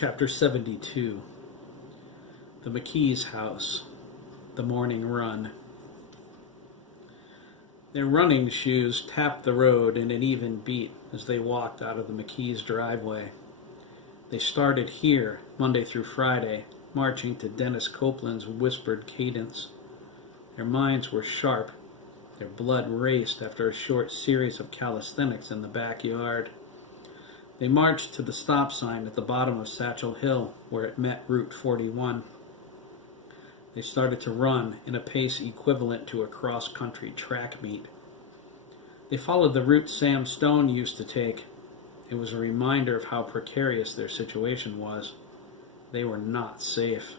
Chapter 72. The McKee's House. The Morning Run. Their running shoes tapped the road in an even beat as they walked out of the McKee's driveway. They started here, Monday through Friday, marching to Dennis Copeland's whispered cadence. Their minds were sharp. Their blood raced after a short series of calisthenics in the backyard. They marched to the stop sign at the bottom of Satchel Hill, where it met Route 41. They started to run in a pace equivalent to a cross-country track meet. They followed the route Sam Stone used to take. It was a reminder of how precarious their situation was. They were not safe.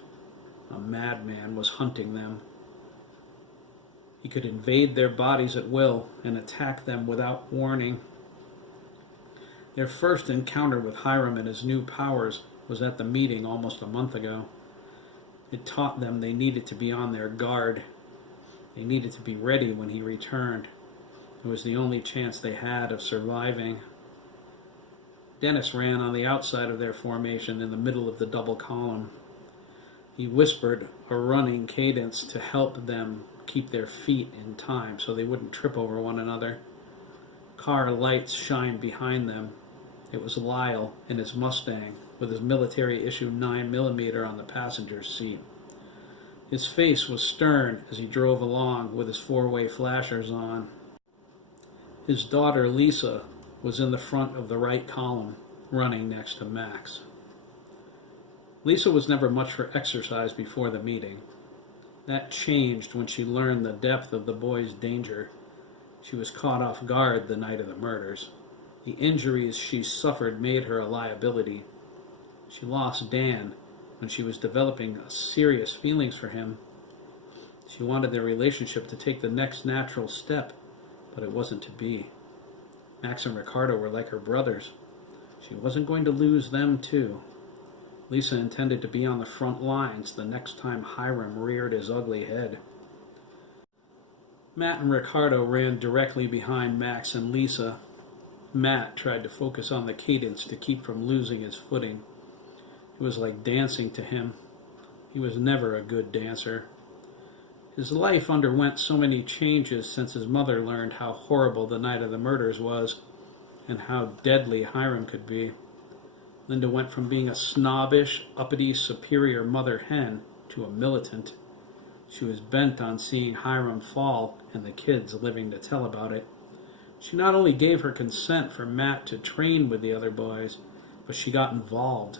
A madman was hunting them. He could invade their bodies at will and attack them without warning. Their first encounter with Hiram and his new powers was at the meeting almost a month ago. It taught them they needed to be on their guard. They needed to be ready when he returned. It was the only chance they had of surviving. Dennis ran on the outside of their formation in the middle of the double column. He whispered a running cadence to help them keep their feet in time so they wouldn't trip over one another. Car lights shined behind them. It was Lyle in his Mustang, with his military-issue 9mm on the passenger seat. His face was stern as he drove along with his four-way flashers on. His daughter, Lisa, was in the front of the right column, running next to Max. Lisa was never much for exercise before the meeting. That changed when she learned the depth of the boy's danger. She was caught off guard the night of the murders. The injuries she suffered made her a liability. She lost Dan when she was developing serious feelings for him. She wanted their relationship to take the next natural step, but it wasn't to be. Max and Ricardo were like her brothers. She wasn't going to lose them too. Lisa intended to be on the front lines the next time Hiram reared his ugly head. Matt and Ricardo ran directly behind Max and Lisa. Matt tried to focus on the cadence to keep from losing his footing. It was like dancing to him. He was never a good dancer. His life underwent so many changes since his mother learned how horrible the night of the murders was and how deadly Hiram could be. Linda went from being a snobbish, uppity, superior mother hen to a militant. She was bent on seeing Hiram fall and the kids living to tell about it. She not only gave her consent for Matt to train with the other boys, but she got involved.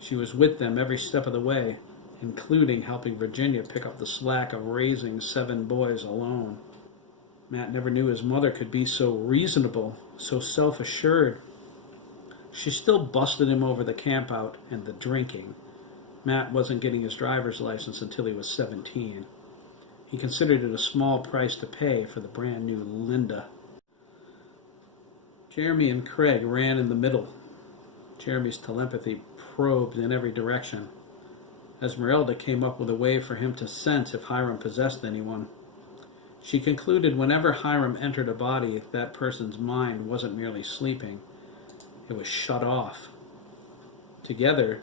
She was with them every step of the way, including helping Virginia pick up the slack of raising 7 boys alone. Matt never knew his mother could be so reasonable, so self-assured. She still busted him over the campout and the drinking. Matt wasn't getting his driver's license until he was 17. He considered it a small price to pay for the brand new Linda. Jeremy and Craig ran in the middle. Jeremy's telepathy probed in every direction. Esmeralda came up with a way for him to sense if Hiram possessed anyone. She concluded whenever Hiram entered a body, that person's mind wasn't merely sleeping. It was shut off. Together,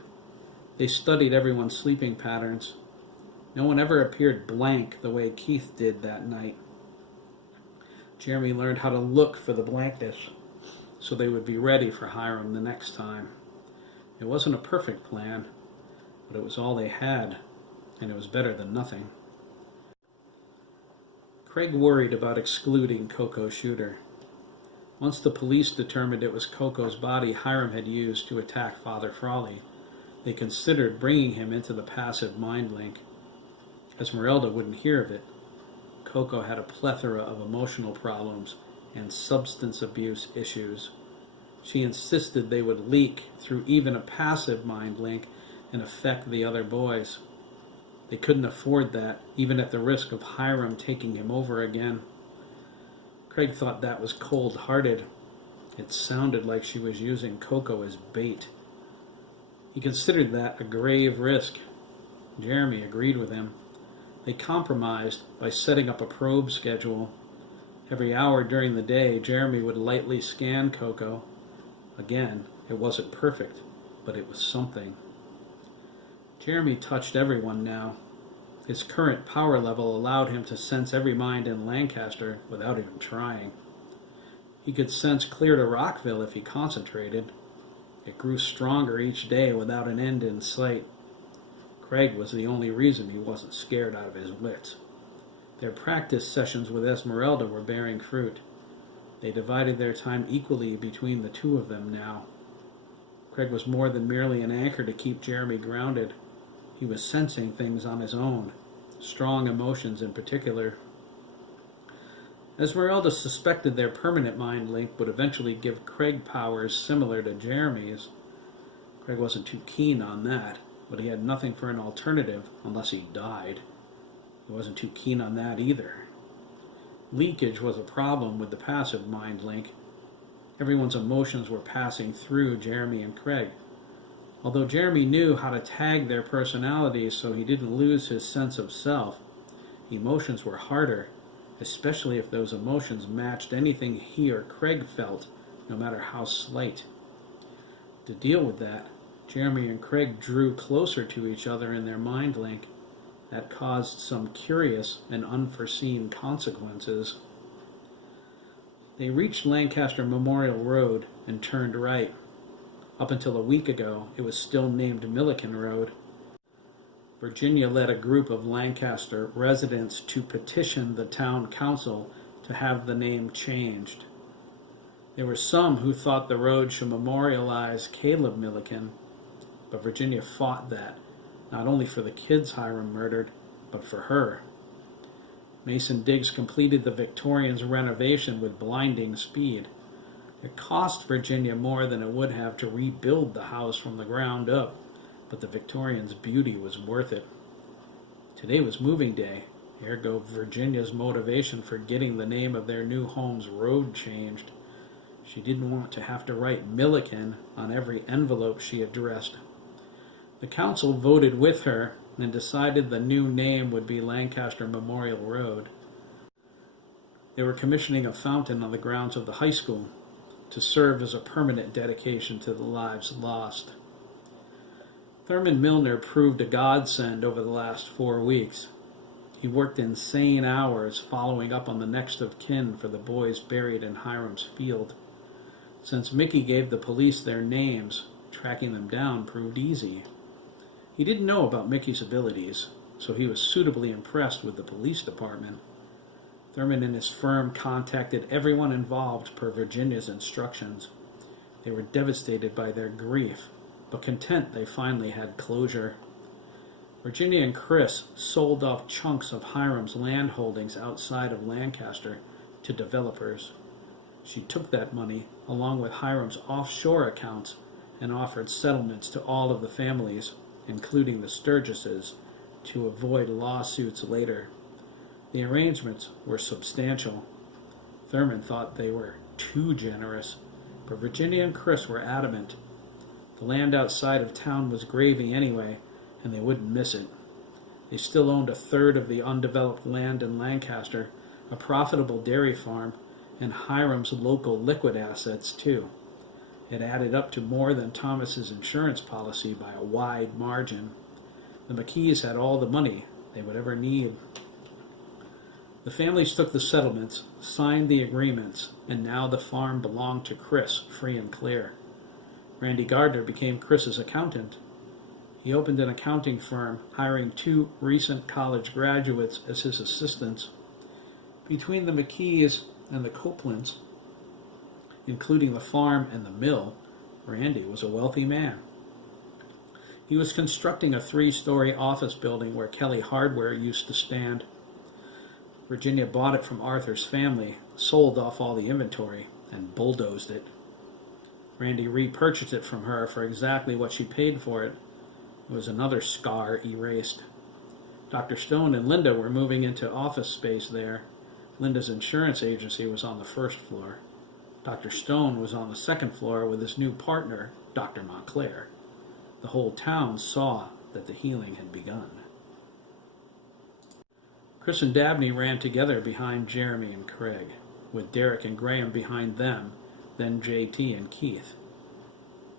they studied everyone's sleeping patterns. No one ever appeared blank the way Keith did that night. Jeremy learned how to look for the blankness so they would be ready for Hiram the next time. It wasn't a perfect plan, but it was all they had, and it was better than nothing. Craig worried about excluding Coco Shooter. Once the police determined it was Coco's body Hiram had used to attack Father Frawley, they considered bringing him into the passive mind link. Esmeralda wouldn't hear of it. Coco had a plethora of emotional problems and substance abuse issues. She insisted they would leak through even a passive mind link and affect the other boys. They couldn't afford that, even at the risk of Hiram taking him over again. Craig thought that was cold-hearted. It sounded like she was using Coco as bait. He considered that a grave risk. Jeremy agreed with him. They compromised by setting up a probe schedule. Every hour during the day, Jeremy would lightly scan Coco. Again, it wasn't perfect, but it was something. Jeremy touched everyone now. His current power level allowed him to sense every mind in Lancaster without even trying. He could sense clear to Rockville if he concentrated. It grew stronger each day without an end in sight. Craig was the only reason he wasn't scared out of his wits. Their practice sessions with Esmeralda were bearing fruit. They divided their time equally between the two of them now. Craig was more than merely an anchor to keep Jeremy grounded. He was sensing things on his own, strong emotions in particular. Esmeralda suspected their permanent mind link would eventually give Craig powers similar to Jeremy's. Craig wasn't too keen on that, but he had nothing for an alternative unless he died. He wasn't too keen on that either. Leakage was a problem with the passive mind link. Everyone's emotions were passing through Jeremy and Craig. Although Jeremy knew how to tag their personalities so he didn't lose his sense of self, emotions were harder, especially if those emotions matched anything he or Craig felt, no matter how slight. To deal with that, Jeremy and Craig drew closer to each other in their mind link. That caused some curious and unforeseen consequences. They reached Lancaster Memorial Road and turned right. Up until a week ago, it was still named Milliken Road. Virginia led a group of Lancaster residents to petition the town council to have the name changed. There were some who thought the road should memorialize Caleb Milliken, but Virginia fought that, not only for the kids Hiram murdered, but for her. Mason Diggs completed the Victorian's renovation with blinding speed. It cost Virginia more than it would have to rebuild the house from the ground up, but the Victorian's beauty was worth it. Today was moving day, ergo Virginia's motivation for getting the name of their new home's road changed. She didn't want to have to write Milliken on every envelope she addressed. The council voted with her and decided the new name would be Lancaster Memorial Road. They were commissioning a fountain on the grounds of the high school to serve as a permanent dedication to the lives lost. Thurman Milner proved a godsend over the last 4 weeks. He worked insane hours following up on the next of kin for the boys buried in Hiram's field. Since Mickey gave the police their names, tracking them down proved easy. He didn't know about Mickey's abilities, so he was suitably impressed with the police department. Thurman and his firm contacted everyone involved per Virginia's instructions. They were devastated by their grief, but content they finally had closure. Virginia and Chris sold off chunks of Hiram's land holdings outside of Lancaster to developers. She took that money, along with Hiram's offshore accounts, and offered settlements to all of the families, including the Sturgesses, to avoid lawsuits later. The arrangements were substantial. Thurman thought they were too generous, but Virginia and Chris were adamant. The land outside of town was gravy anyway, and they wouldn't miss it. They still owned a third of the undeveloped land in Lancaster, a profitable dairy farm, and Hiram's local liquid assets, too. It added up to more than Thomas's insurance policy by a wide margin. The McKees had all the money they would ever need. The families took the settlements, signed the agreements, and now the farm belonged to Chris, free and clear. Randy Gardner became Chris's accountant. He opened an accounting firm, hiring 2 recent college graduates as his assistants. Between the McKees and the Copelands, including the farm and the mill, Randy was a wealthy man. He was constructing a 3-story office building where Kelly Hardware used to stand. Virginia bought it from Arthur's family, sold off all the inventory, and bulldozed it. Randy repurchased it from her for exactly what she paid for it. It was another scar erased. Dr. Stone and Linda were moving into office space there. Linda's insurance agency was on the 1st floor. Dr. Stone was on the 2nd floor with his new partner, Dr. Montclair. The whole town saw that the healing had begun. Chris and Dabney ran together behind Jeremy and Craig, with Derek and Graham behind them, then JT and Keith.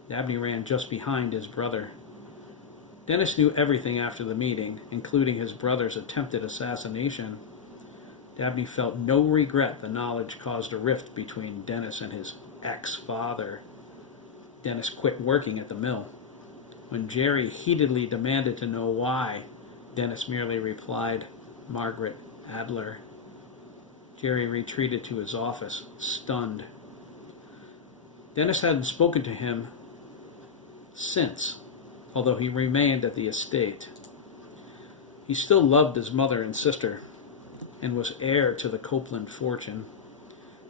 Dabney ran just behind his brother. Dennis knew everything after the meeting, including his brother's attempted assassination. Dabney felt no regret the knowledge caused a rift between Dennis and his ex-father. Dennis quit working at the mill. When Jerry heatedly demanded to know why, Dennis merely replied, "Margaret Adler." Jerry retreated to his office, stunned. Dennis hadn't spoken to him since, although he remained at the estate. He still loved his mother and sister, and was heir to the Copeland fortune.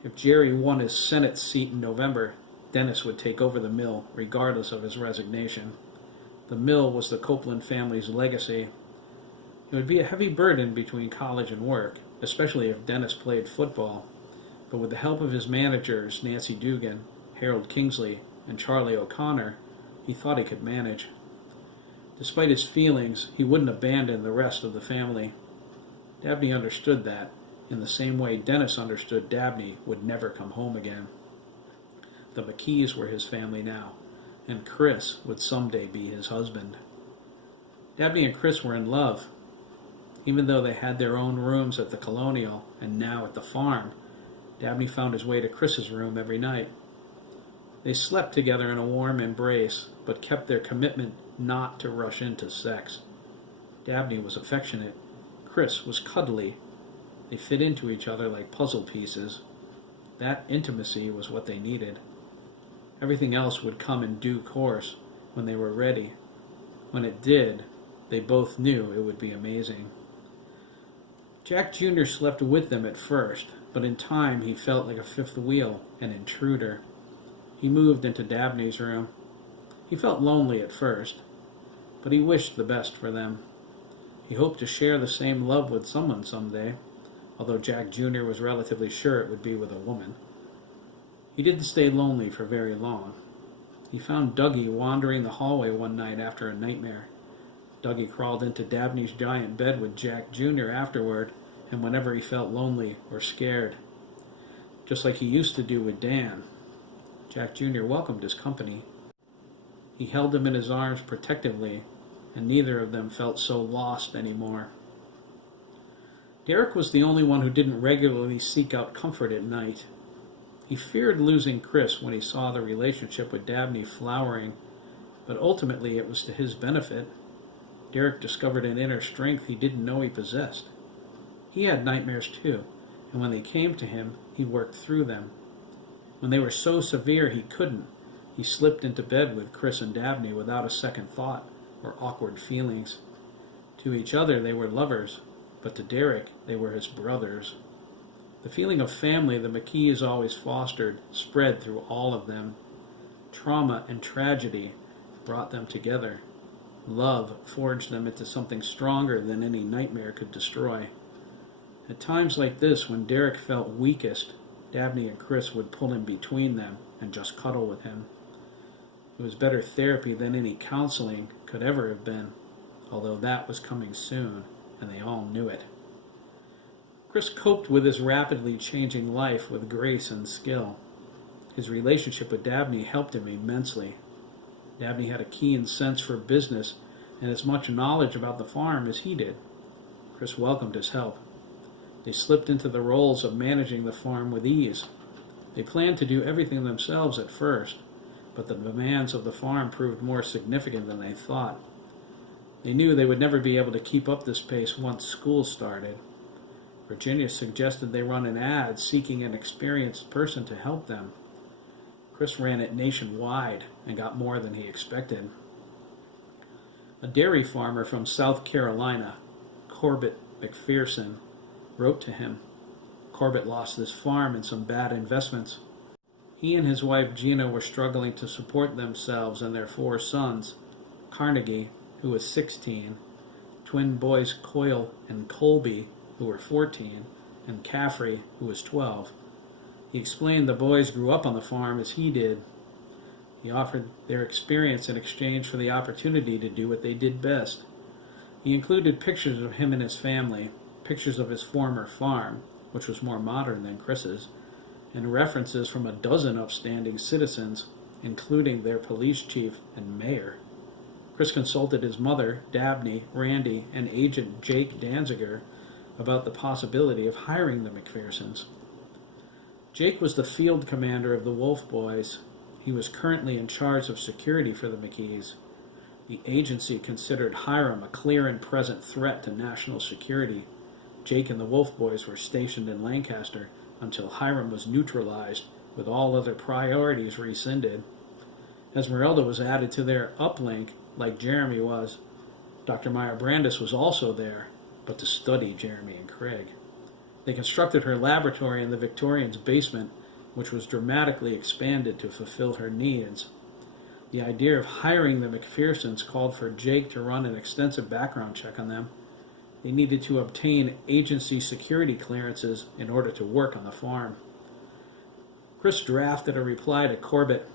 If Jerry won his Senate seat in November, Dennis would take over the mill, regardless of his resignation. The mill was the Copeland family's legacy. It would be a heavy burden between college and work, especially if Dennis played football, but with the help of his managers, Nancy Dugan, Harold Kingsley, and Charlie O'Connor, he thought he could manage. Despite his feelings, he wouldn't abandon the rest of the family. Dabney understood that, in the same way Dennis understood Dabney would never come home again. The McKees were his family now, and Chris would someday be his husband. Dabney and Chris were in love. Even though they had their own rooms at the Colonial and now at the farm, Dabney found his way to Chris's room every night. They slept together in a warm embrace, but kept their commitment not to rush into sex. Dabney was affectionate. Chris was cuddly. They fit into each other like puzzle pieces. That intimacy was what they needed. Everything else would come in due course when they were ready. When it did, they both knew it would be amazing. Jack Jr. slept with them at first, but in time he felt like a fifth wheel, an intruder. He moved into Dabney's room. He felt lonely at first, but he wished the best for them. He hoped to share the same love with someone someday, although Jack Jr. was relatively sure it would be with a woman. He didn't stay lonely for very long. He found Dougie wandering the hallway one night after a nightmare. Dougie crawled into Dabney's giant bed with Jack Jr. afterward, and whenever he felt lonely or scared, just like he used to do with Dan. Jack Jr. welcomed his company. He held him in his arms protectively, and neither of them felt so lost anymore. Derek was the only one who didn't regularly seek out comfort at night. He feared losing Chris when he saw the relationship with Dabney flowering, but ultimately it was to his benefit. Derek discovered an inner strength he didn't know he possessed. He had nightmares too, and when they came to him, he worked through them. When they were so severe he couldn't, he slipped into bed with Chris and Dabney without a second thought or awkward feelings. To each other they were lovers, but to Derek they were his brothers. The feeling of family the McKees always fostered spread through all of them. Trauma and tragedy brought them together. Love forged them into something stronger than any nightmare could destroy. At times like this, when Derek felt weakest, Dabney and Chris would pull him between them and just cuddle with him. It was better therapy than any counseling could ever have been, although that was coming soon, and they all knew it. Chris coped with his rapidly changing life with grace and skill. His relationship with Dabney helped him immensely. Dabney had a keen sense for business and as much knowledge about the farm as he did. Chris welcomed his help. They slipped into the roles of managing the farm with ease. They planned to do everything themselves at first, but the demands of the farm proved more significant than they thought. They knew they would never be able to keep up this pace once school started. Virginia suggested they run an ad seeking an experienced person to help them. Chris ran it nationwide and got more than he expected. A dairy farmer from South Carolina, Corbett McPherson, wrote to him. Corbett lost his farm and some bad investments. He and his wife Gina were struggling to support themselves and their 4 sons, Carnegie, who was 16, twin boys Coyle and Colby, who were 14, and Caffrey, who was 12. He explained the boys grew up on the farm as he did. He offered their experience in exchange for the opportunity to do what they did best. He included pictures of him and his family, pictures of his former farm, which was more modern than Chris's, and references from a dozen upstanding citizens, including their police chief and mayor. Chris consulted his mother, Dabney, Randy, and agent Jake Danziger about the possibility of hiring the McPhersons. Jake was the field commander of the Wolf Boys. He was currently in charge of security for the McKees. The agency considered Hiram a clear and present threat to national security. Jake and the Wolf Boys were stationed in Lancaster until Hiram was neutralized, with all other priorities rescinded. Esmeralda was added to their uplink, like Jeremy was. Dr. Meyer Brandis was also there, but to study Jeremy and Craig. They constructed her laboratory in the Victorian's basement, which was dramatically expanded to fulfill her needs. The idea of hiring the McPhersons called for Jake to run an extensive background check on them. They needed to obtain agency security clearances in order to work on the farm. Chris drafted a reply to Corbett.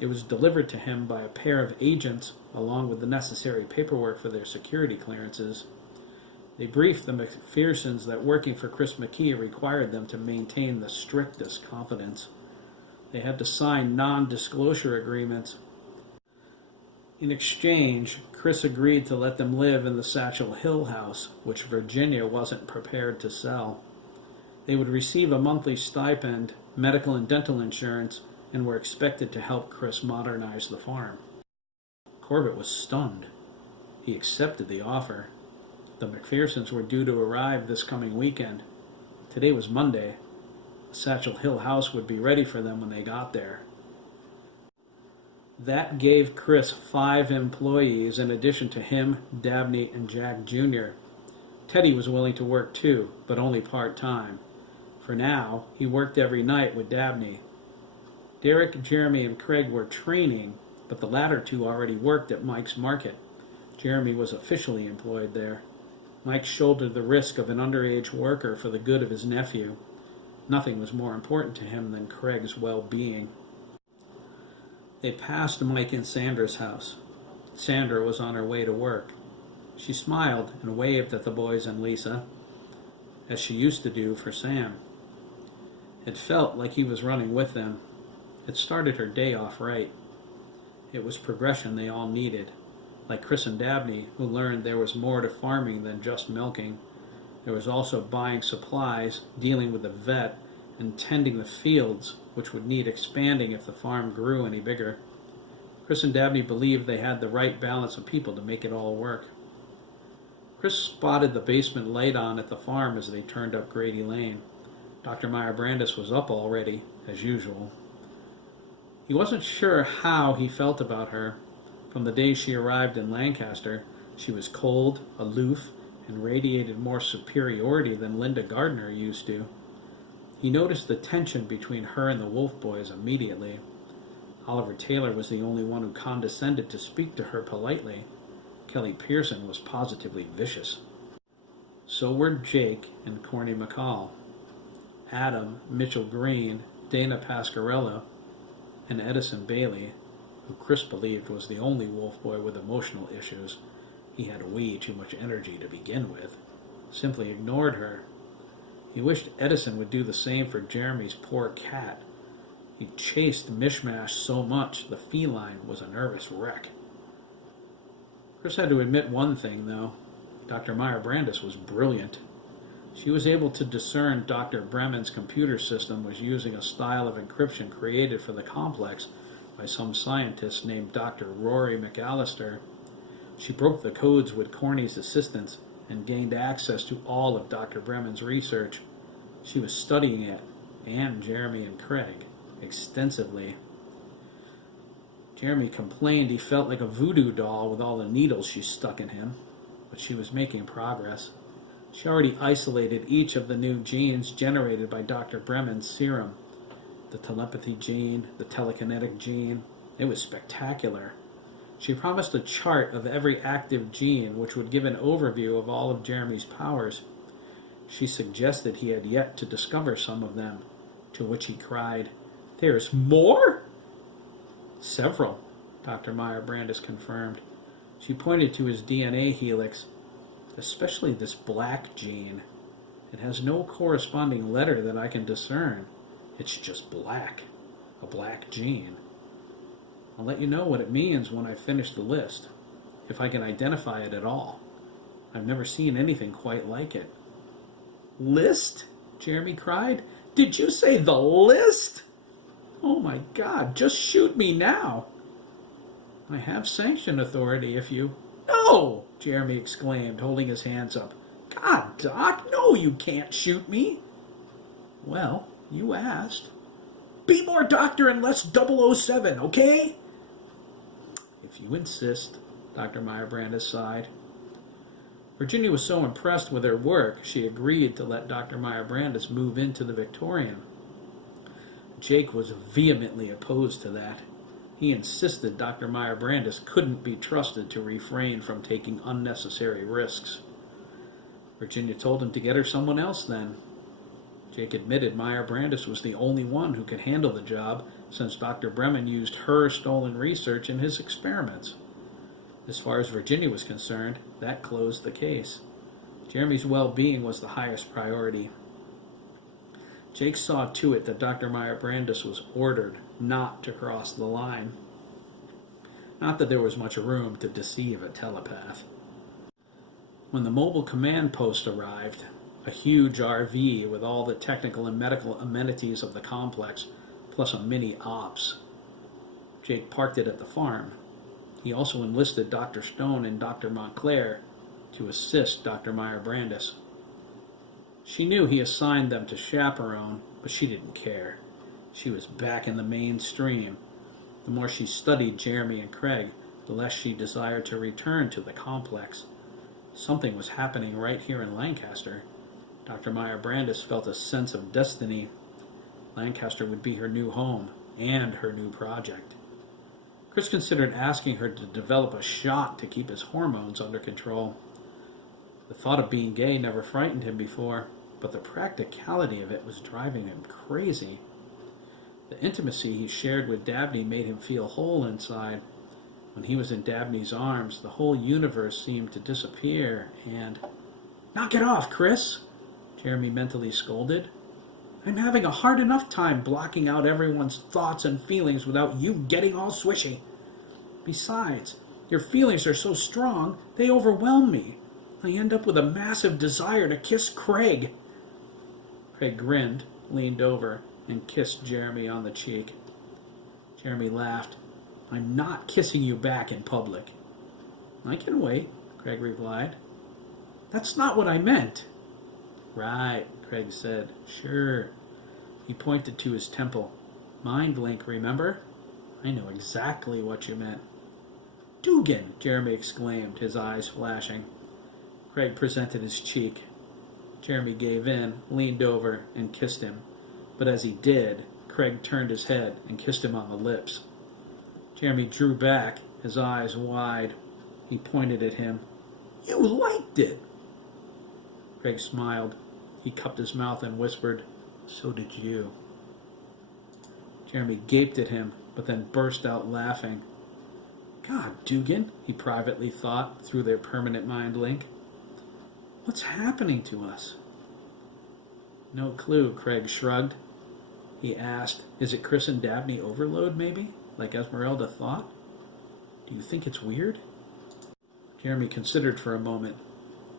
It was delivered to him by a pair of agents, along with the necessary paperwork for their security clearances. They briefed the McPhersons that working for Chris McKee required them to maintain the strictest confidence. They had to sign non-disclosure agreements. In exchange, Chris agreed to let them live in the Satchel Hill house, which Virginia wasn't prepared to sell. They would receive a monthly stipend, medical and dental insurance, and were expected to help Chris modernize the farm. Corbett was stunned. He accepted the offer. The McPhersons were due to arrive this coming weekend. Today was Monday. The Satchel Hill house would be ready for them when they got there. That gave Chris 5 employees in addition to him, Dabney, and Jack Jr. Teddy was willing to work too, but only part-time. For now, he worked every night with Dabney. Derek, Jeremy, and Craig were training, but the latter two already worked at Mike's Market. Jeremy was officially employed there. Mike shouldered the risk of an underage worker for the good of his nephew. Nothing was more important to him than Craig's well-being. They passed Mike and Sandra's house. Sandra was on her way to work. She smiled and waved at the boys and Lisa, as she used to do for Sam. It felt like he was running with them. It started her day off right. It was progression they all needed. Like Chris and Dabney, who learned there was more to farming than just milking. There was also buying supplies, dealing with the vet, and tending the fields, which would need expanding if the farm grew any bigger. Chris and Dabney believed they had the right balance of people to make it all work. Chris spotted the basement light on at the farm as they turned up Grady Lane. Dr. Meyer Brandis was up already, as usual. He wasn't sure how he felt about her. From the day she arrived in Lancaster, she was cold, aloof, and radiated more superiority than Linda Gardner used to. He noticed the tension between her and the Wolf Boys immediately. Oliver Taylor was the only one who condescended to speak to her politely. Kelly Pearson was positively vicious. So were Jake and Corny McCall. Adam, Mitchell Green, Dana Pascarella, and Edison Bailey, who Chris believed was the only Wolf Boy with emotional issues — he had way too much energy to begin with — simply ignored her. He wished Edison would do the same for Jeremy's poor cat. He chased Mishmash so much the feline was a nervous wreck. Chris had to admit one thing, though. Dr. Meyer Brandis was brilliant. She was able to discern Dr. Bremen's computer system was using a style of encryption created for the complex by some scientist named Dr. Rory McAllister. She broke the codes with Corny's assistance and gained access to all of Dr. Bremen's research. She was studying it, and Jeremy and Craig, extensively. Jeremy complained he felt like a voodoo doll with all the needles she stuck in him, but she was making progress. She already isolated each of the new genes generated by Dr. Bremen's serum. The telepathy gene, the telekinetic gene. It was spectacular. She promised a chart of every active gene, which would give an overview of all of Jeremy's powers. She suggested he had yet to discover some of them, to which he cried, "There's more?" "Several," Dr. Meyer Brandis confirmed. She pointed to his DNA helix, "especially this black gene. It has no corresponding letter that I can discern. It's just black. A black gene." I'll let you know what it means when I finish the list, if I can identify it at all. I've never seen anything quite like it." "List?" Jeremy cried. "Did you say the list? Oh my God, just shoot me now." "I have sanction authority if you—" "No!" Jeremy exclaimed, holding his hands up. "God, Doc, no, you can't shoot me." "Well, you asked." "Be more doctor and less 007, okay?" "If you insist," Dr. Meyer-Brandes sighed. Virginia was so impressed with her work, she agreed to let Dr. Meyer-Brandes move into the Victorian. Jake was vehemently opposed to that. He insisted Dr. Meyer-Brandes couldn't be trusted to refrain from taking unnecessary risks. Virginia told him to get her someone else then. Jake admitted Meyer-Brandes was the only one who could handle the job, since Dr. Bremen used her stolen research in his experiments. As far as Virginia was concerned, that closed the case. Jeremy's well-being was the highest priority. Jake saw to it that Dr. Meyer-Brandes was ordered not to cross the line. Not that there was much room to deceive a telepath. When the mobile command post arrived, a huge RV with all the technical and medical amenities of the complex, plus a mini ops, Jake parked it at the farm. He also enlisted Dr. Stone and Dr. Montclair to assist Dr. Meyer-Brandes. She knew he assigned them to chaperone, but she didn't care. She was back in the mainstream. The more she studied Jeremy and Craig, the less she desired to return to the complex. Something was happening right here in Lancaster. Dr. Meyer-Brandes felt a sense of destiny. Lancaster would be her new home and her new project. Chris considered asking her to develop a shot to keep his hormones under control. The thought of being gay never frightened him before, but the practicality of it was driving him crazy. The intimacy he shared with Dabney made him feel whole inside. When he was in Dabney's arms, the whole universe seemed to disappear, and... "Knock it off, Chris!" Jeremy mentally scolded. "I'm having a hard enough time blocking out everyone's thoughts and feelings without you getting all swishy. Besides, your feelings are so strong, they overwhelm me. I end up with a massive desire to kiss Craig." Craig grinned, leaned over, and kissed Jeremy on the cheek. Jeremy laughed. "I'm not kissing you back in public." "I can wait," Craig replied. "That's not what I meant." "Right," Craig said. "Sure." He pointed to his temple. "Mind link, remember? I know exactly what you meant." "Dugan!" Jeremy exclaimed, his eyes flashing. Craig presented his cheek. Jeremy gave in, leaned over, and kissed him. But as he did, Craig turned his head and kissed him on the lips. Jeremy drew back, his eyes wide. He pointed at him. "You liked it!" Craig smiled. He cupped his mouth and whispered, "So did you." Jeremy gaped at him, but then burst out laughing. "God, Dugan," he privately thought through their permanent mind link. "What's happening to us?" "No clue," Craig shrugged. He asked, "Is it Chris and Dabney overload, maybe? Like Esmeralda thought? Do you think it's weird?" Jeremy considered for a moment.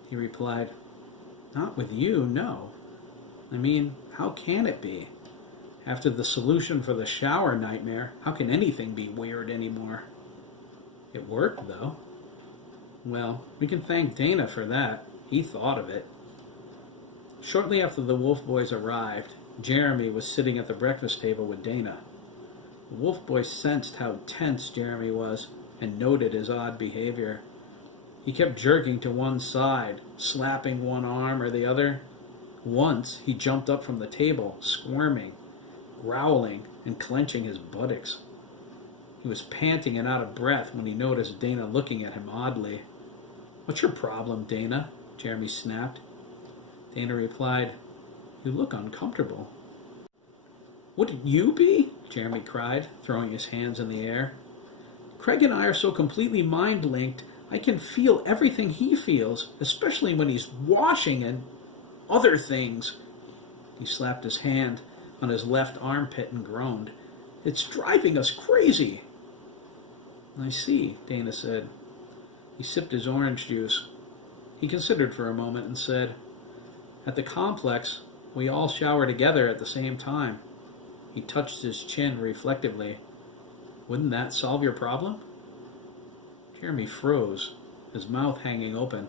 He replied, "Not with you, no. I mean, how can it be? After the solution for the shower nightmare, how can anything be weird anymore?" "It worked, though." "Well, we can thank Dana for that. He thought of it." Shortly after the Wolf Boys arrived, Jeremy was sitting at the breakfast table with Dana. The Wolf Boys sensed how tense Jeremy was and noted his odd behavior. He kept jerking to one side, slapping one arm or the other. Once, he jumped up from the table, squirming, growling, and clenching his buttocks. He was panting and out of breath when he noticed Dana looking at him oddly. "What's your problem, Dana?" Jeremy snapped. Dana replied, "You look uncomfortable." "Wouldn't you be?" Jeremy cried, throwing his hands in the air. "Craig and I are so completely mind-linked, I can feel everything he feels, especially when he's washing and other things." He slapped his hand on his left armpit and groaned. "It's driving us crazy." I see, Dana said. He sipped his orange juice. He considered for a moment and said, "At the complex, we all shower together at the same time." He touched his chin reflectively. "Wouldn't that solve your problem?" Jeremy froze, his mouth hanging open.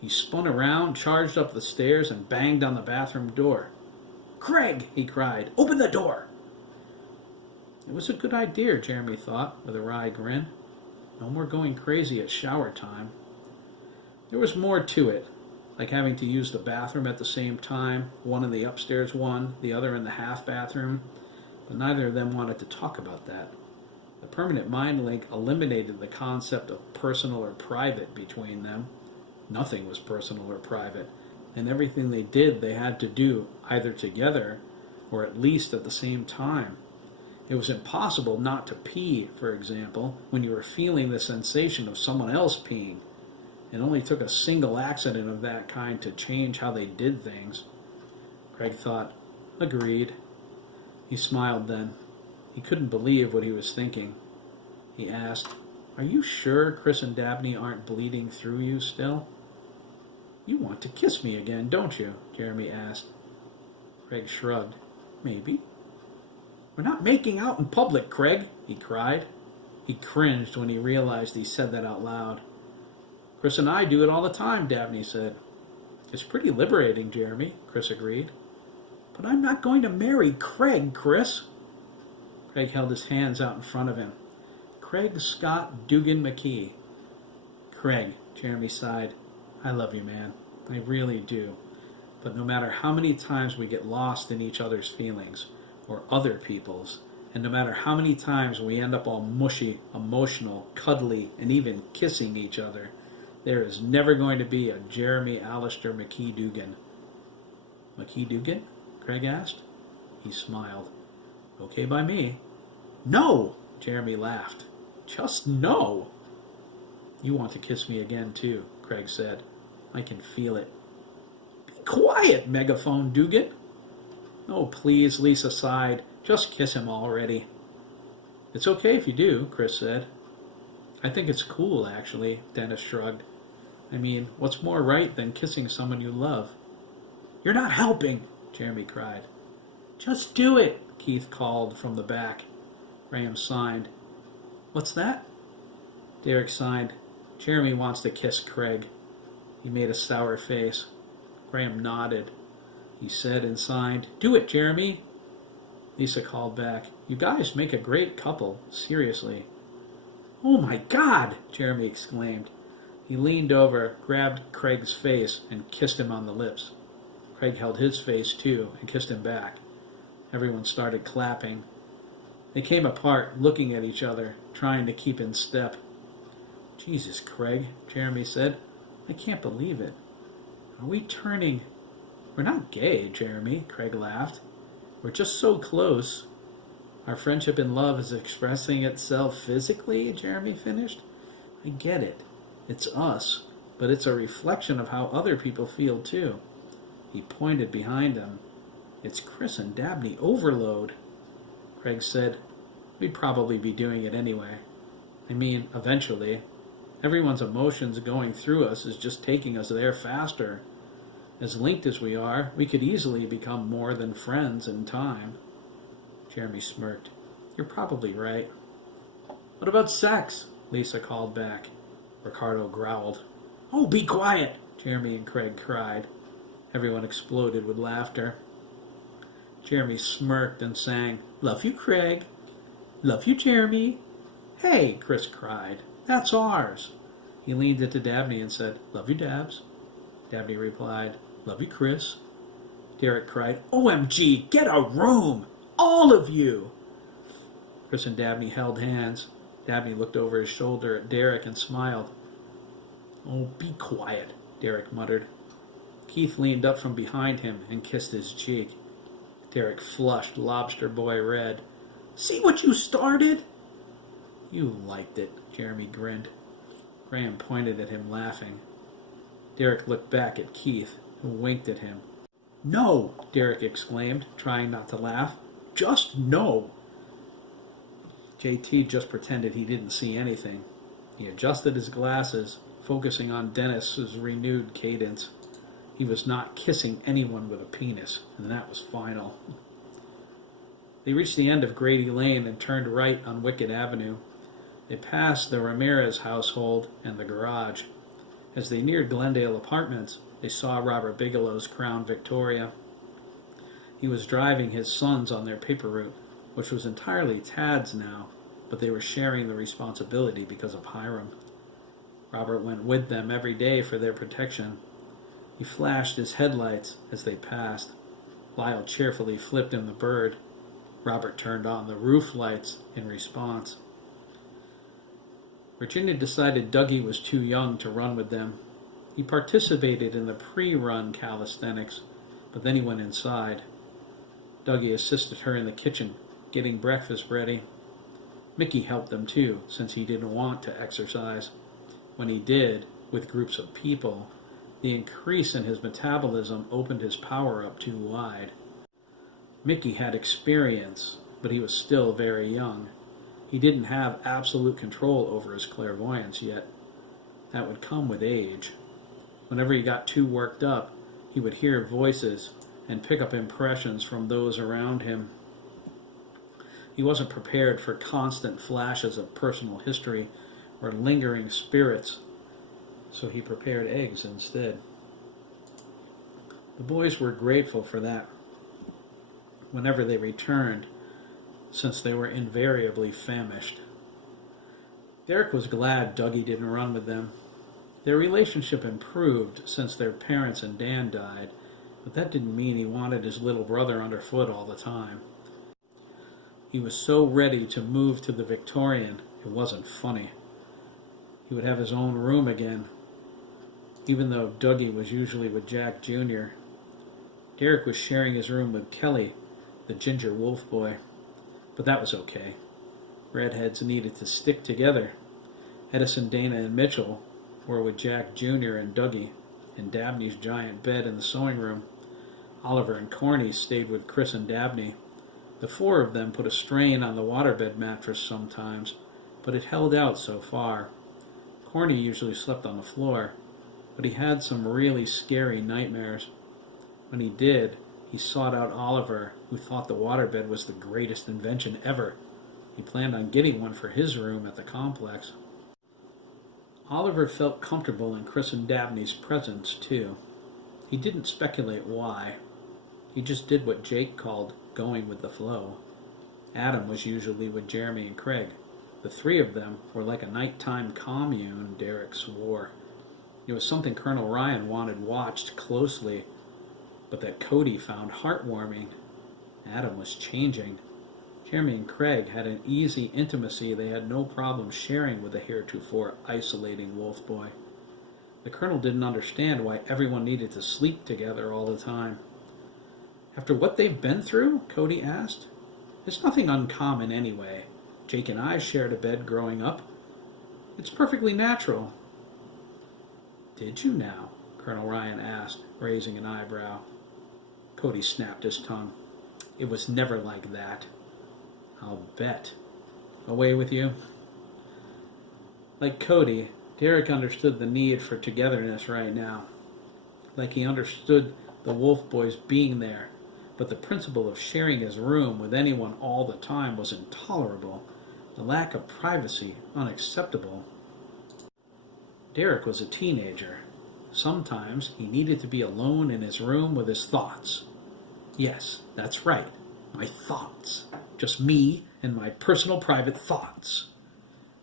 He spun around, charged up the stairs, and banged on the bathroom door. "Craig!" he cried. "Open the door!" It was a good idea, Jeremy thought, with a wry grin. No more going crazy at shower time. There was more to it, like having to use the bathroom at the same time, one in the upstairs one, the other in the half bathroom, but neither of them wanted to talk about that. The permanent mind link eliminated the concept of personal or private between them. Nothing was personal or private, and everything they did they had to do either together or at least at the same time. It was impossible not to pee, for example, when you were feeling the sensation of someone else peeing. It only took a single accident of that kind to change how they did things. Craig thought, agreed. He smiled then. He couldn't believe what he was thinking. He asked, "Are you sure Chris and Dabney aren't bleeding through you still?" "You want to kiss me again, don't you?" Jeremy asked. Craig shrugged. "Maybe." "We're not making out in public, Craig," he cried. He cringed when he realized he said that out loud. "Chris and I do it all the time," Dabney said. "It's pretty liberating, Jeremy," Chris agreed. "But I'm not going to marry Craig, Chris." Craig held his hands out in front of him. "Craig Scott Dugan McKee." "Craig," Jeremy sighed, "I love you, man. I really do. But no matter how many times we get lost in each other's feelings, or other people's, and no matter how many times we end up all mushy, emotional, cuddly, and even kissing each other, there is never going to be a Jeremy Alistair McKee Dugan." "McKee Dugan?" Craig asked. He smiled. "Okay by me." "No!" Jeremy laughed. "Just no!" "You want to kiss me again, too," Craig said. "I can feel it." "Be quiet, Megaphone Dugan!" "Oh, please," Lisa sighed. "Just kiss him already." "It's okay if you do," Chris said. "I think it's cool, actually," Dennis shrugged. "I mean, what's more right than kissing someone you love?" "You're not helping," Jeremy cried. "Just do it," Keith called from the back. Graham signed. "What's that?" Derek signed. "Jeremy wants to kiss Craig." He made a sour face. Graham nodded. He said and signed, "Do it, Jeremy." Lisa called back, "You guys make a great couple, seriously." "Oh my God!" Jeremy exclaimed. He leaned over, grabbed Craig's face, and kissed him on the lips. Craig held his face too and kissed him back. Everyone started clapping. They came apart, looking at each other, trying to keep in step. "Jesus, Craig," Jeremy said. "I can't believe it. Are we turning..." "We're not gay, Jeremy," Craig laughed. "We're just so close." "Our friendship and love is expressing itself physically," Jeremy finished. "I get it. It's us, but it's a reflection of how other people feel too." He pointed behind him. "It's Chris and Dabney overload." Craig said, "We'd probably be doing it anyway. I mean, eventually. Everyone's emotions going through us is just taking us there faster. As linked as we are, we could easily become more than friends in time." Jeremy smirked. "You're probably right." "What about sex?" Lisa called back. Ricardo growled. "Oh, be quiet!" Jeremy and Craig cried. Everyone exploded with laughter. Jeremy smirked and sang, "Love you, Craig. Love you, Jeremy." "Hey," Chris cried. "That's ours." He leaned into Dabney and said, "Love you, Dabs." Dabney replied, "Love you, Chris." Derek cried, "OMG, get a room! All of you!" Chris and Dabney held hands. Dabney looked over his shoulder at Derek and smiled. "Oh, be quiet," Derek muttered. Keith leaned up from behind him and kissed his cheek. Derek flushed lobster boy red. "See what you started?" "You liked it," Jeremy grinned. Graham pointed at him, laughing. Derek looked back at Keith, who winked at him. "No," Derek exclaimed, trying not to laugh. "Just no." JT just pretended he didn't see anything. He adjusted his glasses, focusing on Dennis's renewed cadence. He was not kissing anyone with a penis, and that was final. They reached the end of Grady Lane and turned right on Wickett Avenue. They passed the Ramirez household and the garage. As they neared Glendale Apartments, they saw Robert Bigelow's Crown Victoria. He was driving his sons on their paper route, which was entirely Tad's now, but they were sharing the responsibility because of Hiram. Robert went with them every day for their protection. He flashed his headlights as they passed. Lyle cheerfully flipped him the bird. Robert turned on the roof lights in response. Virginia decided Dougie was too young to run with them. He participated in the pre-run calisthenics, but then he went inside. Dougie assisted her in the kitchen, getting breakfast ready. Mickey helped them too, since he didn't want to exercise. When he did, with groups of people, the increase in his metabolism opened his power up too wide. Mickey had experience, but he was still very young. He didn't have absolute control over his clairvoyance yet. That would come with age. Whenever he got too worked up, he would hear voices and pick up impressions from those around him. He wasn't prepared for constant flashes of personal history or lingering spirits, so he prepared eggs instead. The boys were grateful for that whenever they returned, since they were invariably famished. Derek was glad Dougie didn't run with them. Their relationship improved since their parents and Dan died, but that didn't mean he wanted his little brother underfoot all the time. He was so ready to move to the Victorian, it wasn't funny. He would have his own room again, even though Dougie was usually with Jack Jr. Derek was sharing his room with Kelly, the ginger wolf boy, but that was okay. Redheads needed to stick together. Edison, Dana, and Mitchell were with Jack Jr. and Dougie in Dabney's giant bed in the sewing room. Oliver and Corny stayed with Chris and Dabney. The four of them put a strain on the waterbed mattress sometimes, but it held out so far. Corny usually slept on the floor, but he had some really scary nightmares. When he did, he sought out Oliver, who thought the waterbed was the greatest invention ever. He planned on getting one for his room at the complex. Oliver felt comfortable in Chris and Dabney's presence, too. He didn't speculate why. He just did what Jake called going with the flow. Adam was usually with Jeremy and Craig. The three of them were like a nighttime commune, Derek swore. It was something Colonel Ryan wanted watched closely, but that Cody found heartwarming. Adam was changing. Jeremy and Craig had an easy intimacy they had no problem sharing with the heretofore isolating wolf boy. The Colonel didn't understand why everyone needed to sleep together all the time. After what they've been through? Cody asked. It's nothing uncommon anyway. Jake and I shared a bed growing up. It's perfectly natural. Did you now? Colonel Ryan asked, raising an eyebrow. Cody snapped his tongue. It was never like that. I'll bet. Away with you? Like Cody, Derek understood the need for togetherness right now. Like he understood the wolf boys being there, but the principle of sharing his room with anyone all the time was intolerable. The lack of privacy, unacceptable. Derek was a teenager. Sometimes he needed to be alone in his room with his thoughts. Yes, that's right, my thoughts. Just me and my personal private thoughts,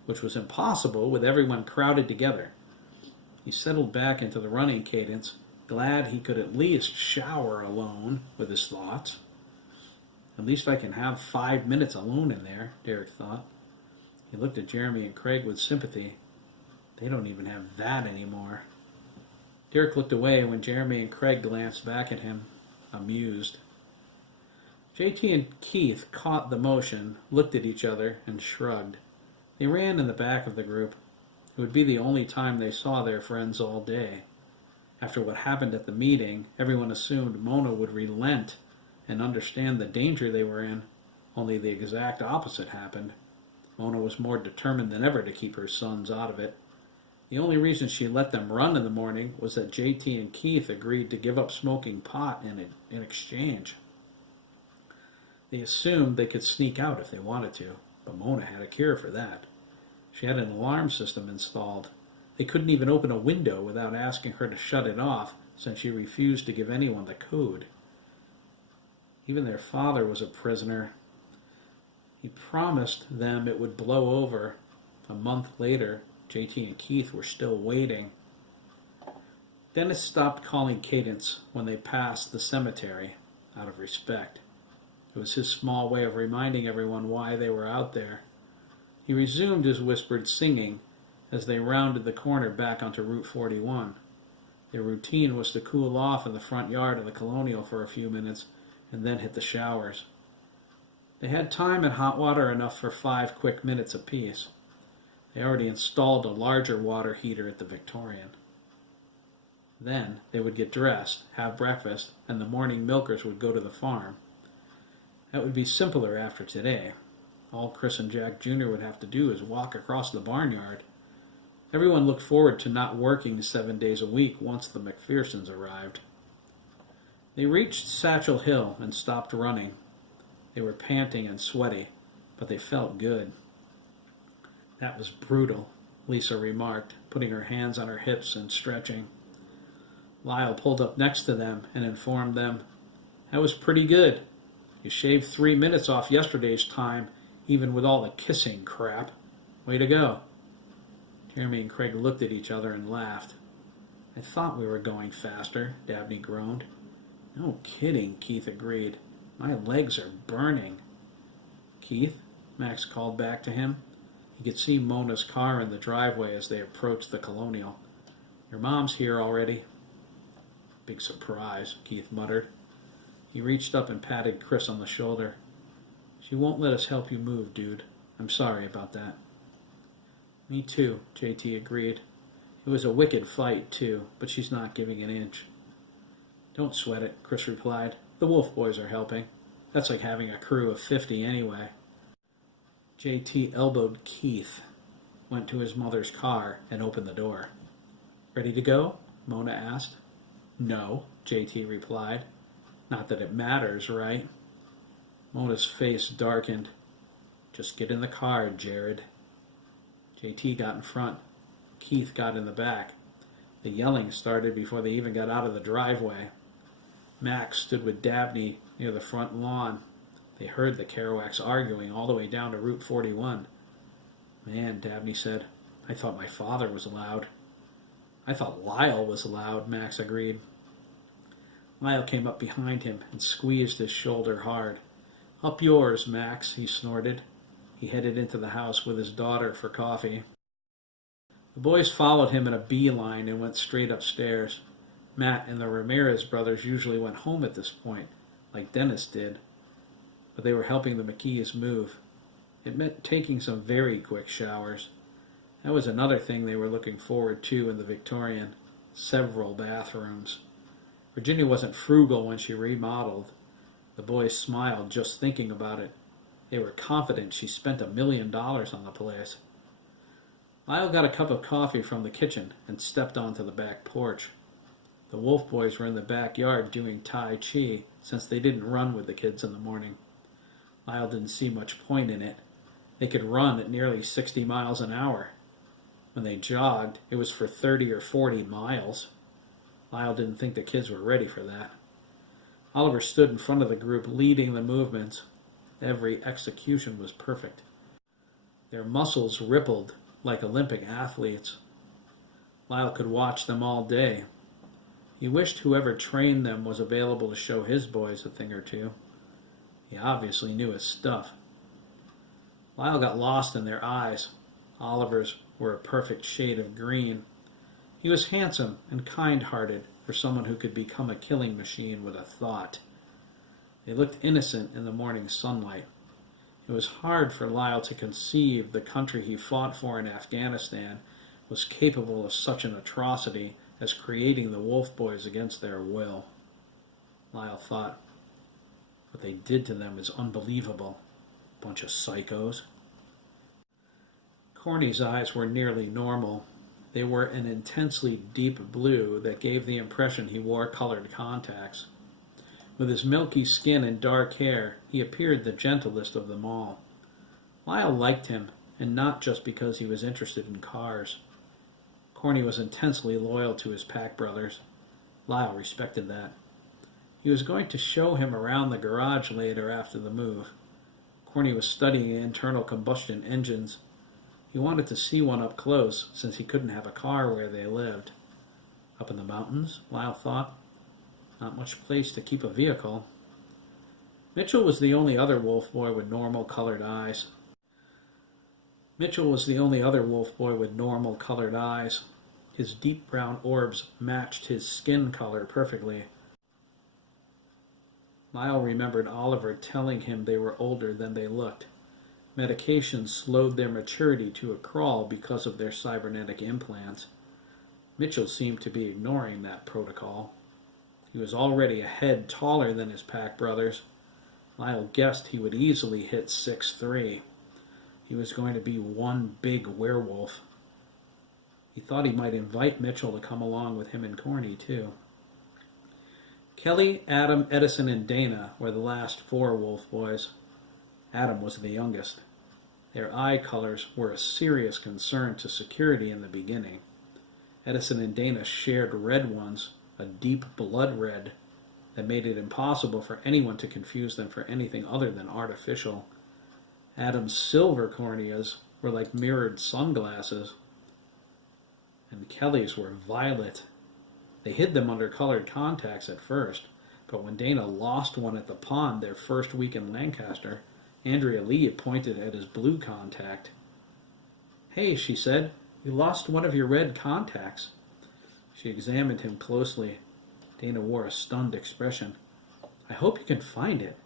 which was impossible with everyone crowded together. He settled back into the running cadence, glad he could at least shower alone with his thoughts. At least I can have 5 minutes alone in there, Derek thought. He looked at Jeremy and Craig with sympathy. They don't even have that anymore. Derek looked away when Jeremy and Craig glanced back at him, amused. JT and Keith caught the motion, looked at each other, and shrugged. They ran in the back of the group. It would be the only time they saw their friends all day. After what happened at the meeting, everyone assumed Mona would relent and understand the danger they were in, only the exact opposite happened. Mona was more determined than ever to keep her sons out of it. The only reason she let them run in the morning was that JT and Keith agreed to give up smoking pot in exchange. They assumed they could sneak out if they wanted to, but Mona had a cure for that. She had an alarm system installed. They couldn't even open a window without asking her to shut it off, since she refused to give anyone the code. Even their father was a prisoner. He promised them it would blow over. A month later, JT and Keith were still waiting. Dennis stopped calling Cadence when they passed the cemetery, out of respect. It was his small way of reminding everyone why they were out there. He resumed his whispered singing as they rounded the corner back onto Route 41. Their routine was to cool off in the front yard of the Colonial for a few minutes and then hit the showers. They had time and hot water enough for 5 quick minutes apiece. They already installed a larger water heater at the Victorian. Then they would get dressed, have breakfast, and the morning milkers would go to the farm. That would be simpler after today. All Chris and Jack Jr. would have to do is walk across the barnyard. Everyone looked forward to not working 7 days a week once the McPhersons arrived. They reached Satchel Hill and stopped running. They were panting and sweaty, but they felt good. That was brutal, Lisa remarked, putting her hands on her hips and stretching. Lyle pulled up next to them and informed them, "That was pretty good. You shaved 3 minutes off yesterday's time, even with all the kissing crap. Way to go." Jeremy and Craig looked at each other and laughed. "I thought we were going faster," Dabney groaned. "No kidding," Keith agreed. "My legs are burning." "Keith," Max called back to him. He could see Mona's car in the driveway as they approached the Colonial. "Your mom's here already." "Big surprise," Keith muttered. He reached up and patted Chris on the shoulder. "She won't let us help you move, dude. I'm sorry about that." "Me too," JT agreed. "It was a wicked fight, too, but she's not giving an inch." "Don't sweat it," Chris replied. "The Wolf Boys are helping. That's like having a crew of 50 anyway." JT elbowed Keith, went to his mother's car, and opened the door. "Ready to go?" Mona asked. "No," JT replied. "Not that it matters, right?" Mona's face darkened. "Just get in the car, Jared." JT got in front. Keith got in the back. The yelling started before they even got out of the driveway. Max stood with Dabney near the front lawn. They heard the Kerouacs arguing all the way down to Route 41. "Man," Dabney said, "I thought my father was allowed." "I thought Lyle was allowed," Max agreed. Lyle came up behind him and squeezed his shoulder hard. "Up yours, Max," he snorted. He headed into the house with his daughter for coffee. The boys followed him in a beeline and went straight upstairs. Matt and the Ramirez brothers usually went home at this point, like Dennis did, but they were helping the McKees move. It meant taking some very quick showers. That was another thing they were looking forward to in the Victorian: several bathrooms. Virginia wasn't frugal when she remodeled. The boys smiled just thinking about it. They were confident she spent $1 million on the place. Lyle got a cup of coffee from the kitchen and stepped onto the back porch. The Wolf Boys were in the backyard doing Tai Chi, since they didn't run with the kids in the morning. Lyle didn't see much point in it. They could run at nearly 60 miles an hour. When they jogged, it was for 30 or 40 miles. Lyle didn't think the kids were ready for that. Oliver stood in front of the group, leading the movements. Every execution was perfect. Their muscles rippled like Olympic athletes. Lyle could watch them all day. He wished whoever trained them was available to show his boys a thing or two. He obviously knew his stuff. Lyle got lost in their eyes. Oliver's were a perfect shade of green. He was handsome and kind-hearted for someone who could become a killing machine with a thought. They looked innocent in the morning sunlight. It was hard for Lyle to conceive the country he fought for in Afghanistan was capable of such an atrocity as creating the Wolf Boys against their will. Lyle thought, what they did to them is unbelievable. Bunch of psychos. Corny's eyes were nearly normal. They were an intensely deep blue that gave the impression he wore colored contacts. With his milky skin and dark hair, he appeared the gentlest of them all. Lyle liked him, and not just because he was interested in cars. Corny was intensely loyal to his pack brothers. Lyle respected that. He was going to show him around the garage later after the move. Corny was studying internal combustion engines. He wanted to see one up close, since he couldn't have a car where they lived. Up in the mountains, Lyle thought. Not much place to keep a vehicle. Mitchell was the only other wolf boy with normal colored eyes. His deep brown orbs matched his skin color perfectly. Lyle remembered Oliver telling him they were older than they looked. Medications slowed their maturity to a crawl because of their cybernetic implants. Mitchell seemed to be ignoring that protocol. He was already a head taller than his pack brothers. Lyle guessed he would easily hit 6'3". He was going to be one big werewolf. He thought he might invite Mitchell to come along with him and Corny, too. Kelly, Adam, Edison, and Dana were the last 4 wolf boys. Adam was the youngest. Their eye colors were a serious concern to security in the beginning. Edison and Dana shared red ones, a deep blood red, that made it impossible for anyone to confuse them for anything other than artificial. Adam's silver corneas were like mirrored sunglasses, and Kelly's were violet. They hid them under colored contacts at first, but when Dana lost one at the pond their first week in Lancaster, Andrea Lee pointed at his blue contact. "Hey," she said, "you lost one of your red contacts." She examined him closely. Dana wore a stunned expression. "I hope you can find it.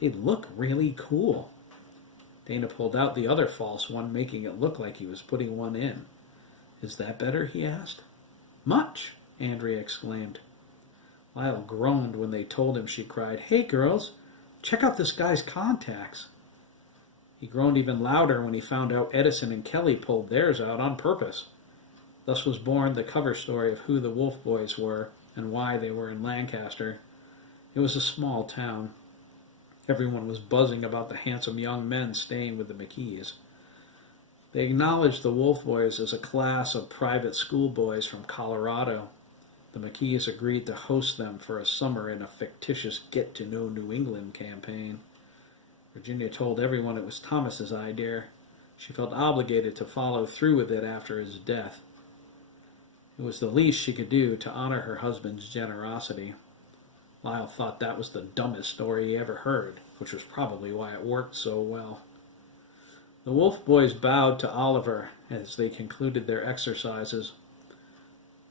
They look really cool." Dana pulled out the other false one, making it look like he was putting one in. "Is that better?" he asked. "Much!" Andrea exclaimed. Lyle groaned when they told him. She cried, "Hey girls, check out this guy's contacts." He groaned even louder when he found out Edison and Kelly pulled theirs out on purpose. Thus was born the cover story of who the Wolf Boys were and why they were in Lancaster. It was a small town. Everyone was buzzing about the handsome young men staying with the McKees. They acknowledged the Wolf Boys as a class of private schoolboys from Colorado. The McKees agreed to host them for a summer in a fictitious Get-to-Know New England campaign. Virginia told everyone it was Thomas's idea. She felt obligated to follow through with it after his death. It was the least she could do to honor her husband's generosity. Lyle thought that was the dumbest story he ever heard, which was probably why it worked so well. The Wolf Boys bowed to Oliver as they concluded their exercises.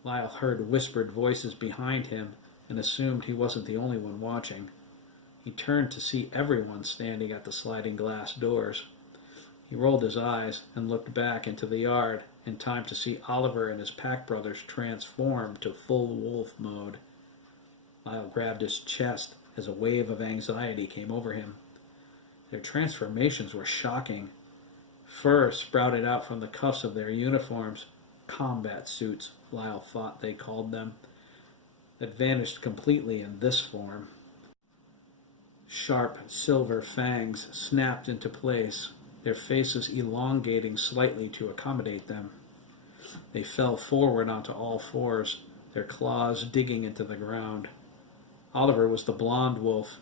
Lyle heard whispered voices behind him and assumed he wasn't the only one watching. He turned to see everyone standing at the sliding glass doors. He rolled his eyes and looked back into the yard in time to see Oliver and his pack brothers transform to full wolf mode. Lyle grabbed his chest as a wave of anxiety came over him. Their transformations were shocking. Fur sprouted out from the cuffs of their uniforms, combat suits, Lyle thought they called them, that vanished completely in this form. Sharp silver fangs snapped into place, their faces elongating slightly to accommodate them. They fell forward onto all fours, their claws digging into the ground. Oliver was the blonde wolf.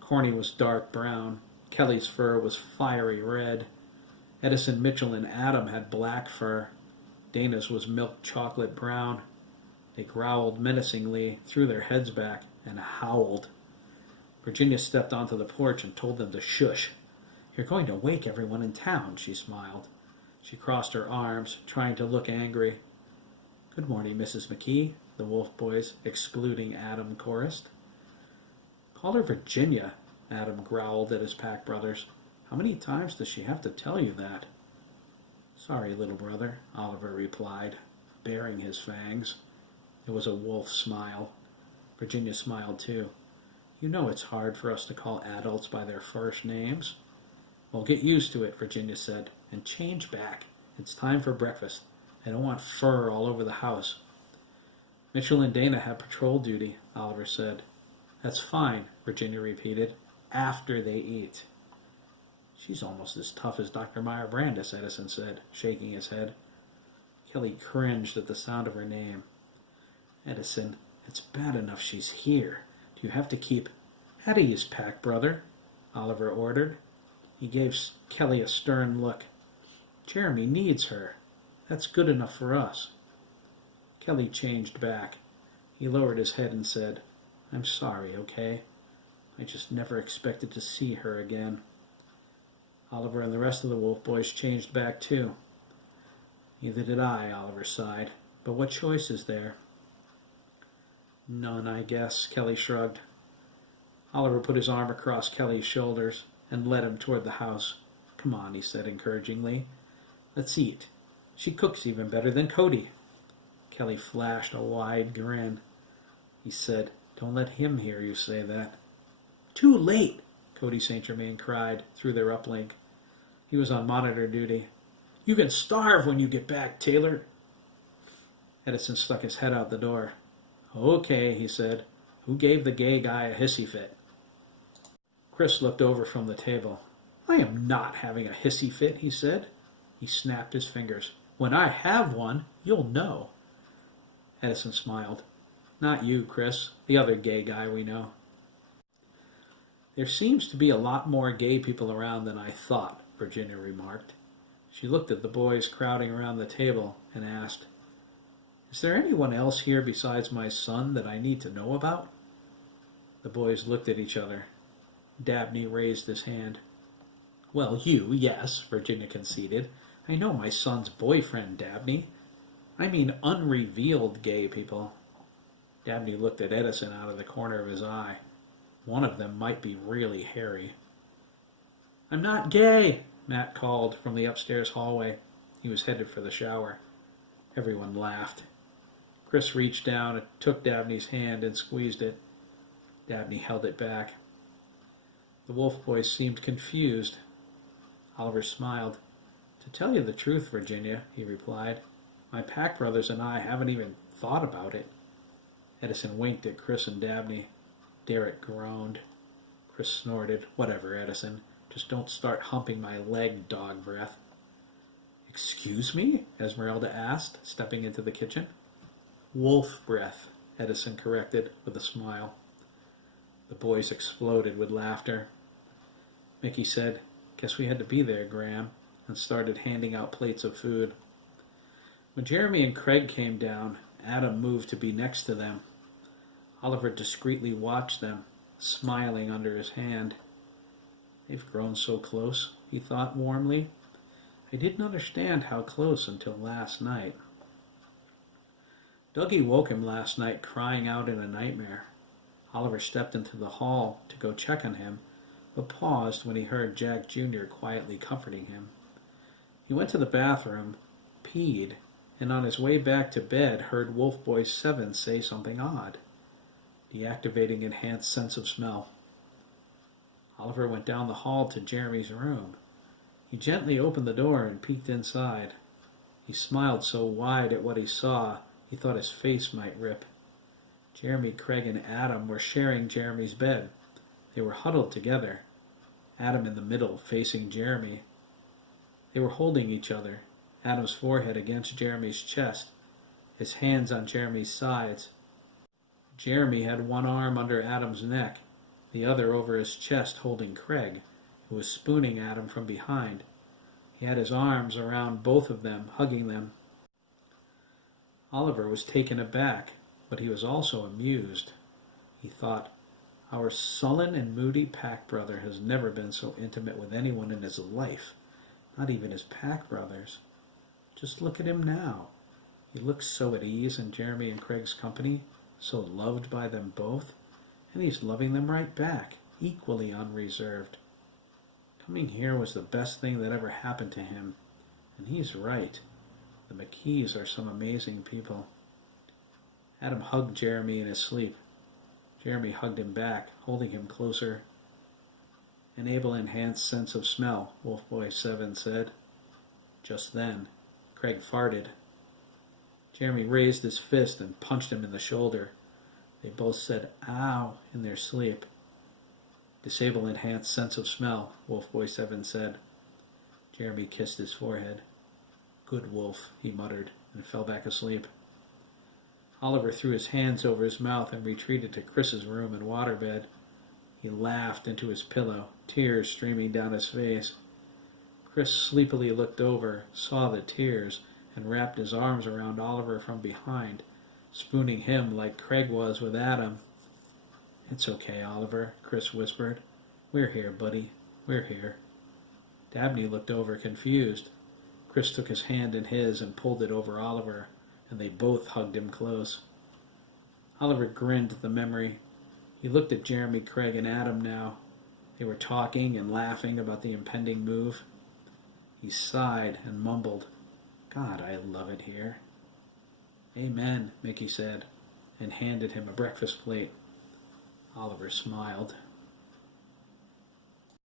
Corny was dark brown. Kelly's fur was fiery red. Edison, Mitchell, and Adam had black fur. Dana's was milk chocolate brown. They growled menacingly, threw their heads back, and howled. Virginia stepped onto the porch and told them to shush. "You're going to wake everyone in town," she smiled. She crossed her arms, trying to look angry. "Good morning, Mrs. McKee," the Wolf Boys, excluding Adam, chorused. "Call her Virginia," Adam growled at his pack brothers. "How many times does she have to tell you that?" "Sorry, little brother," Oliver replied, baring his fangs. It was a wolf smile. Virginia smiled too. "You know it's hard for us to call adults by their first names." "Well, get used to it," Virginia said, "and change back. It's time for breakfast. I don't want fur all over the house." "Mitchell and Dana have patrol duty," Oliver said. "That's fine," Virginia repeated. "After they eat." "She's almost as tough as Dr. Meyer Brandis," Edison said, shaking his head. Kelly cringed at the sound of her name. "Edison, it's bad enough she's here. Do you have to keep—" "At ease, pack brother," Oliver ordered. He gave Kelly a stern look. "Jeremy needs her. That's good enough for us." Kelly changed back. He lowered his head and said, "I'm sorry, okay? I just never expected to see her again." Oliver and the rest of the Wolf Boys changed back too. "Neither did I," Oliver sighed. "But what choice is there?" "None, I guess," Kelly shrugged. Oliver put his arm across Kelly's shoulders and led him toward the house. "Come on," he said encouragingly. "Let's eat. She cooks even better than Cody." Kelly flashed a wide grin. He said, "Don't let him hear you say that." "Too late!" Cody St. Germain cried through their uplink. He was on monitor duty. "You can starve when you get back, Taylor." Edison stuck his head out the door. "Okay," he said. "Who gave the gay guy a hissy fit?" Chris looked over from the table. "I am not having a hissy fit," he said. He snapped his fingers. "When I have one, you'll know." Edison smiled. "Not you, Chris. The other gay guy we know." "There seems to be a lot more gay people around than I thought," Virginia remarked. She looked at the boys crowding around the table and asked, "Is there anyone else here besides my son that I need to know about?" The boys looked at each other. Dabney raised his hand. "Well, you, yes," Virginia conceded. "I know my son's boyfriend, Dabney. I mean unrevealed gay people." Dabney looked at Edison out of the corner of his eye. One of them might be really hairy. "I'm not gay," Matt called from the upstairs hallway. He was headed for the shower. Everyone laughed. Chris reached down and took Dabney's hand and squeezed it. Dabney held it back. The Wolf Boys seemed confused. Oliver smiled. "To tell you the truth, Virginia," he replied, "my pack brothers and I haven't even thought about it." Edison winked at Chris and Dabney. Derek groaned. Chris snorted. "Whatever, Edison. Just don't start humping my leg, dog breath." "Excuse me?" Esmeralda asked, stepping into the kitchen. "Wolf breath," Edison corrected with a smile. The boys exploded with laughter. Mickey said, "Guess we had to be there, Graham," and started handing out plates of food. When Jeremy and Craig came down, Adam moved to be next to them. Oliver discreetly watched them, smiling under his hand. "They've grown so close," he thought warmly. "I didn't understand how close until last night." Dougie woke him last night crying out in a nightmare. Oliver stepped into the hall to go check on him, but paused when he heard Jack Jr. quietly comforting him. He went to the bathroom, peed, and on his way back to bed heard Wolf Boy 7 say something odd. Deactivating enhanced sense of smell. Oliver went down the hall to Jeremy's room. He gently opened the door and peeked inside. He smiled so wide at what he saw, he thought his face might rip. Jeremy, Craig, and Adam were sharing Jeremy's bed. They were huddled together, Adam in the middle, facing Jeremy. They were holding each other, Adam's forehead against Jeremy's chest, his hands on Jeremy's sides. Jeremy had one arm under Adam's neck, the other over his chest holding Craig, who was spooning Adam from behind. He had his arms around both of them, hugging them. Oliver was taken aback, but he was also amused. He thought, our sullen and moody pack brother has never been so intimate with anyone in his life, not even his pack brothers. Just look at him now. He looks so at ease in Jeremy and Craig's company, so loved by them both, and he's loving them right back, equally unreserved. Coming here was the best thing that ever happened to him, and he's right. The McKees are some amazing people. Adam hugged Jeremy in his sleep. Jeremy hugged him back, holding him closer. Enable enhanced sense of smell, Wolf Boy 7 said. Just then, Craig farted. Jeremy raised his fist and punched him in the shoulder. They both said, "Ow," in their sleep. "Disable enhanced sense of smell," Wolf Boy 7 said. Jeremy kissed his forehead. "Good Wolf," he muttered, and fell back asleep. Oliver threw his hands over his mouth and retreated to Chris's room and waterbed. He laughed into his pillow, tears streaming down his face. Chris sleepily looked over, saw the tears, and wrapped his arms around Oliver from behind, spooning him like Craig was with Adam. "It's okay, Oliver," Chris whispered. "We're here, buddy. We're here." Dabney looked over, confused. Chris took his hand in his and pulled it over Oliver, and they both hugged him close. Oliver grinned at the memory. He looked at Jeremy, Craig, and Adam now. They were talking and laughing about the impending move. He sighed and mumbled, "God, I love it here." "Amen," Mickey said, and handed him a breakfast plate. Oliver smiled.